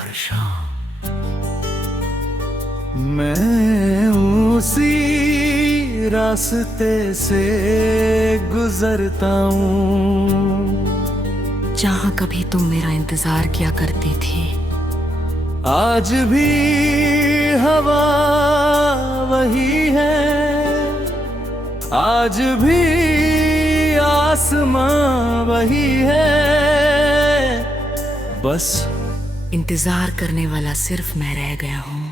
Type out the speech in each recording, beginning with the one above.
हर शाम मैं उसी रास्ते से गुजरता हूँ जहाँ कभी तुम मेरा इंतजार किया करती थी। आज भी हवा वही है, आज भी आसमां वही है, बस इंतजार करने वाला सिर्फ मैं रह गया हूँ।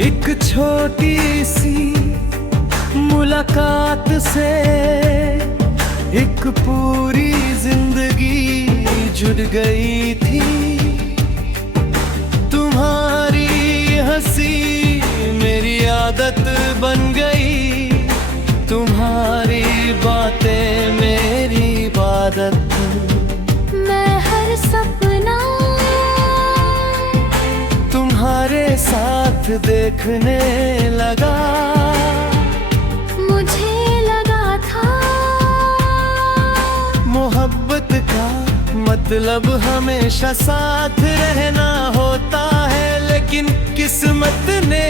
एक छोटी सी मुलाकात से एक पूरी जिंदगी जुड़ गई थी। तुम्हारी हंसी मेरी आदत बन गई, तुम्हारी बातें मेरी इबादत। मैं हर सपना तुम्हारे साथ देखने लगा, मुझे लगा था मोहब्बत का मतलब हमेशा साथ रहना होता है, लेकिन किस्मत ने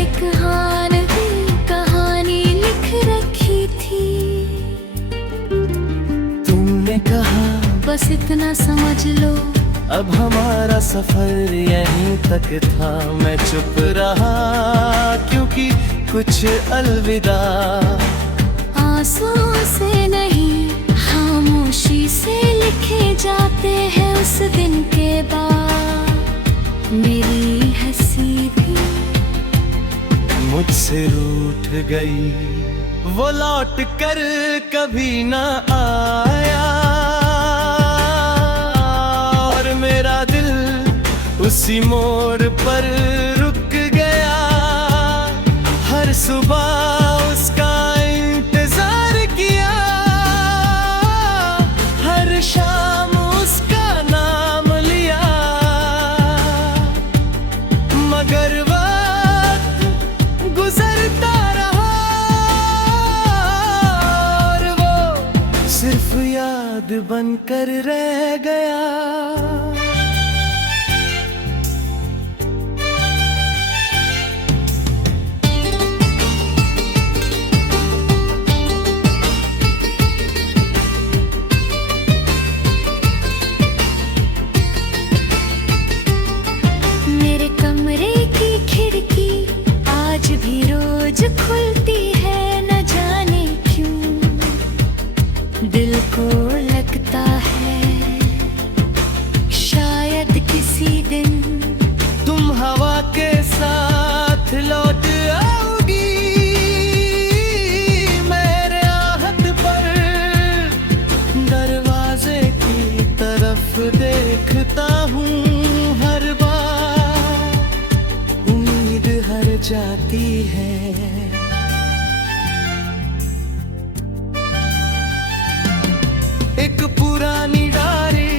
एक हानवी कहानी लिख रखी थी। तुमने कहा बस इतना समझ लो, अब हमारा सफर यहीं तक था। मैं चुप रहा क्योंकि कुछ अलविदा आंसुओं से नहीं खामोशी से लिखे जाते हैं। उस दिन के बाद मेरी हंसी भी मुझसे रूठ गई, वो लौट कर कभी ना आया, और मेरा दिल उसी मोड़ पर रुक गया। हर सुबह उसका इंतजार किया, हर शाम उसका नाम लिया, मगर वक्त गुजरता रहा और वो सिर्फ याद बनकर रह गया। मेरे कमरे की खिड़की आज भी रोज खुलती है, न जाने क्यों दिल को लगता है शायद किसी दिन तुम हवा के साथ लौट आओगी। मेरे आहट पर दरवाजे की तरफ देखता हूँ, हर बार उम्मीद हर जाती है। एक पुरानी डायरी,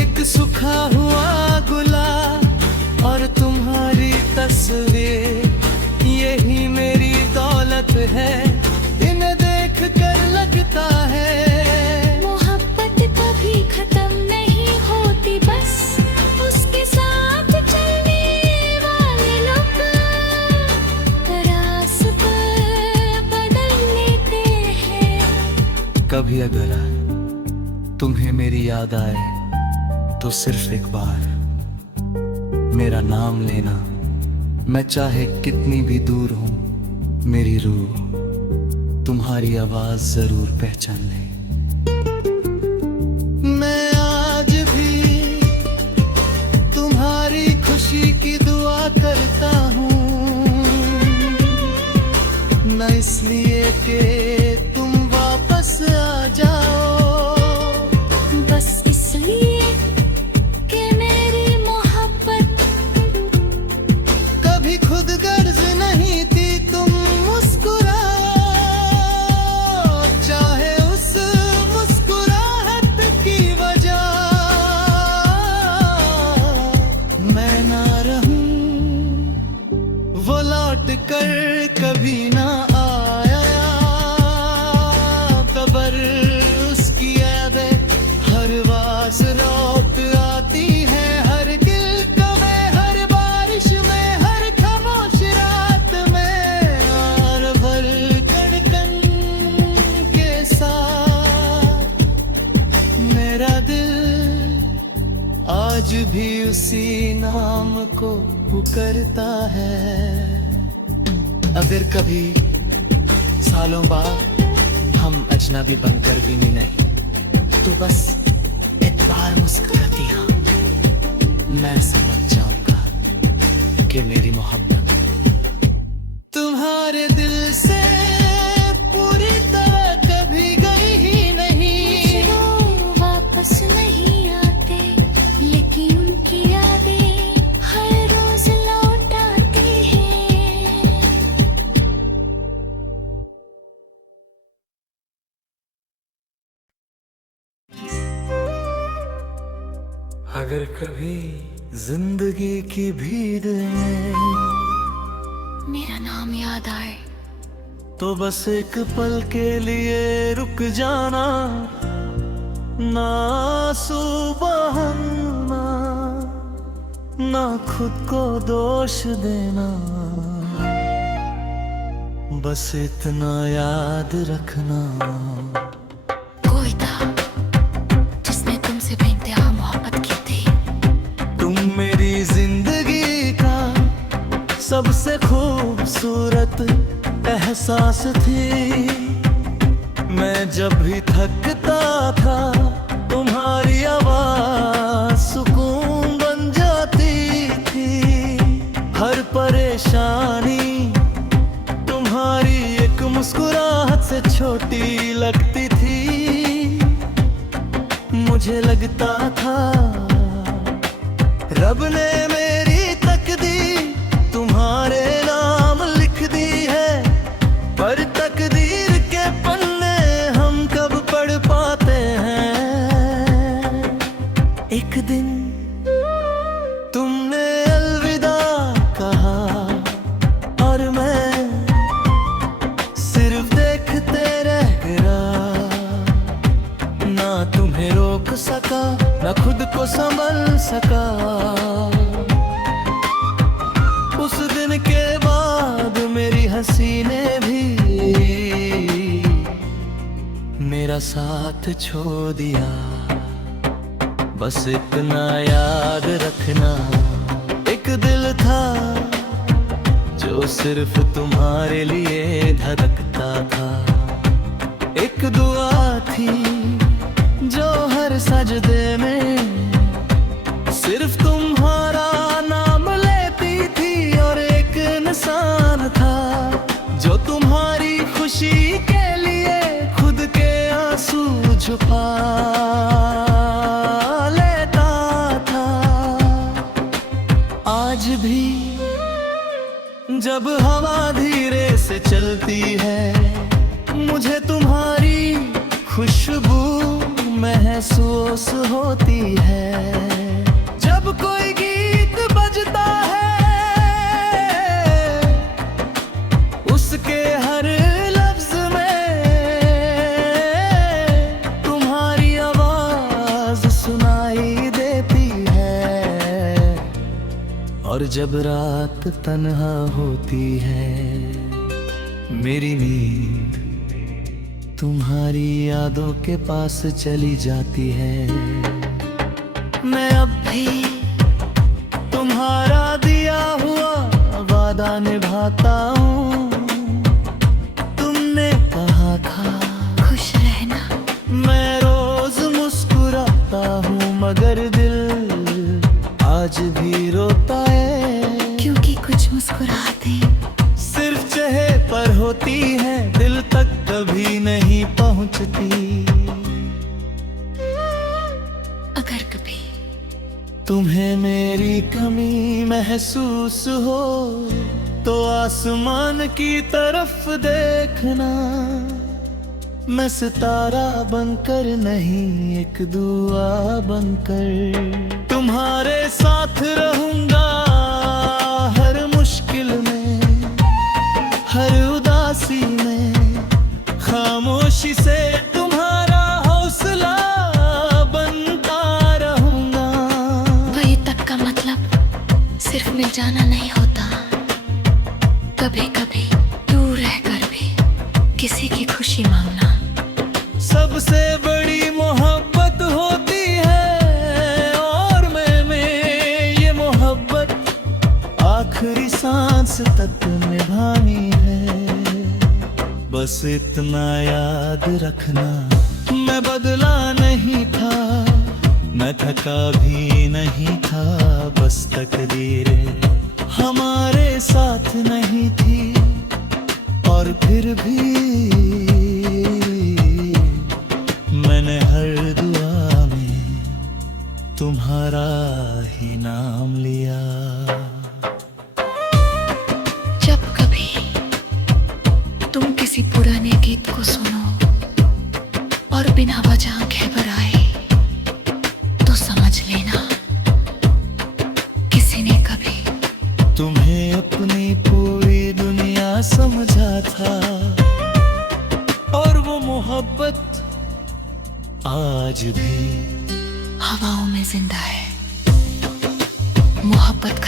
एक सूखा हुआ गुलाब और तुम्हारी तस्वीर, यही मेरी दौलत है। इन्हें देख कर लगता है मोहब्बत कभी खत्म नहीं होती, बस उसके साथ चलने वाले लोग रास्ता बदल लेते हैं। कभी अगर तुम्हें मेरी याद आए तो सिर्फ एक बार मेरा नाम लेना। मैं चाहे कितनी भी दूर हूँ, मेरी रूह तुम्हारी आवाज जरूर पहचान ले। मैं आज भी तुम्हारी खुशी की दुआ करता हूँ, न इसलिए कि तुम वापस आ जाओ, बस इसलिए कि मेरी मोहब्बत कभी खुद गर्ज नहीं थी। तुम मुस्कुराओ चाहे उस मुस्कुराहट आज भी उसी नाम को पुकारता है। अगर कभी सालों बाद हम अजनबी बनकर भी नहीं, तो बस एक बार मुस्कुराती हाँ, मैं समझ जाऊंगा कि मेरी मोहब्बत तुम्हारे दिल से पूरी तरह कभी गई ही नहीं। वो वापस नहीं आते, लेकिन उनकी यादें हर रोज लौट आती हैं। अगर कभी जिंदगी की भीड़ में मेरा नाम याद आए तो बस एक पल के लिए रुक जाना, ना आंसू बहाना, ना खुद को दोष देना, बस इतना याद रखना। कोई था जिसने तुमसे बेइंतहा मोहब्बत की थी। तुम मेरी जिंदगी का सबसे खूबसूरत एहसास थी। मैं जब भी थकता था तुम्हारी आवाज सुकून बन जाती थी। हर परेशानी तुम्हारी एक मुस्कुराहट से छोटी लगती थी। मुझे लगता था रब ने मेरी तकदीर तुम्हारे नाम लिख दी है, पर तकदीर के पन्ने हम कब पढ़ पाते हैं। एक दिन तुमने अलविदा कहा और मैं सिर्फ देखते रह गया, ना तुम्हें रोक सका ना खुद को संभल सका। उस दिन के बाद मेरी हंसी ने भी मेरा साथ छोड़ दिया। बस इतना याद रखना, एक दिल था जो सिर्फ तुम्हारे लिए धड़कता था। एक दुआ थी जो हर सजदे में सिर्फ तुम्हारा नाम लेती थी। और एक इंसान था जो तुम्हारी खुशी के लिए खुद के आंसू छुपा लेता था। आज भी जब हवा धीरे से चलती है, मुझे तुम्हारी खुशबू महसूस होती है। जब कोई गीत बजता है, उसके हर लफ्ज में तुम्हारी आवाज सुनाई देती है। और जब रात तन्हा होती है, मेरी नींद तुम्हारी यादों के पास चली जाती है। मैं अब भी तुम्हारा दिया हुआ वादा निभाता हूँ। तुमने कहा था खुश रहना, मैं रोज मुस्कुराता हूँ, मगर दिल आज भी रोता है। क्योंकि कुछ मुस्कुराहटें सिर्फ चेहरे पर होती है, दिल तक कभी नहीं पहुंचती। अगर कभी तुम्हें मेरी कमी महसूस हो तो आसमान की तरफ देखना। मैं सितारा बनकर नहीं, एक दुआ बनकर तुम्हारे साथ रहूंगा। हर मुश्किल में, हर उदासी में, खामोशी से तुम्हारा हौसला बनता रहूंगा। वही तक का मतलब सिर्फ मिल जाना नहीं होता। कभी कभी दूर रहकर भी किसी की खुशी मांगना सबसे बड़ी मोहब्बत होती है। और मैं तक निभानी है। बस इतना याद रखना, मैं बदला नहीं था, मैं थका भी नहीं था। बस तकदीरें हमारे साथ नहीं थी, और फिर भी मैंने हर दुआ में तुम्हारा ही नाम लिया। जब कभी तुम किसी पुराने गीत को सुनो और बिना वजह घबराए, तो समझ लेना किसी ने कभी तुम्हें अपनी पूरी दुनिया समझा था, और वो मोहब्बत आज भी हवाओं में जिंदा है। मोहब्बत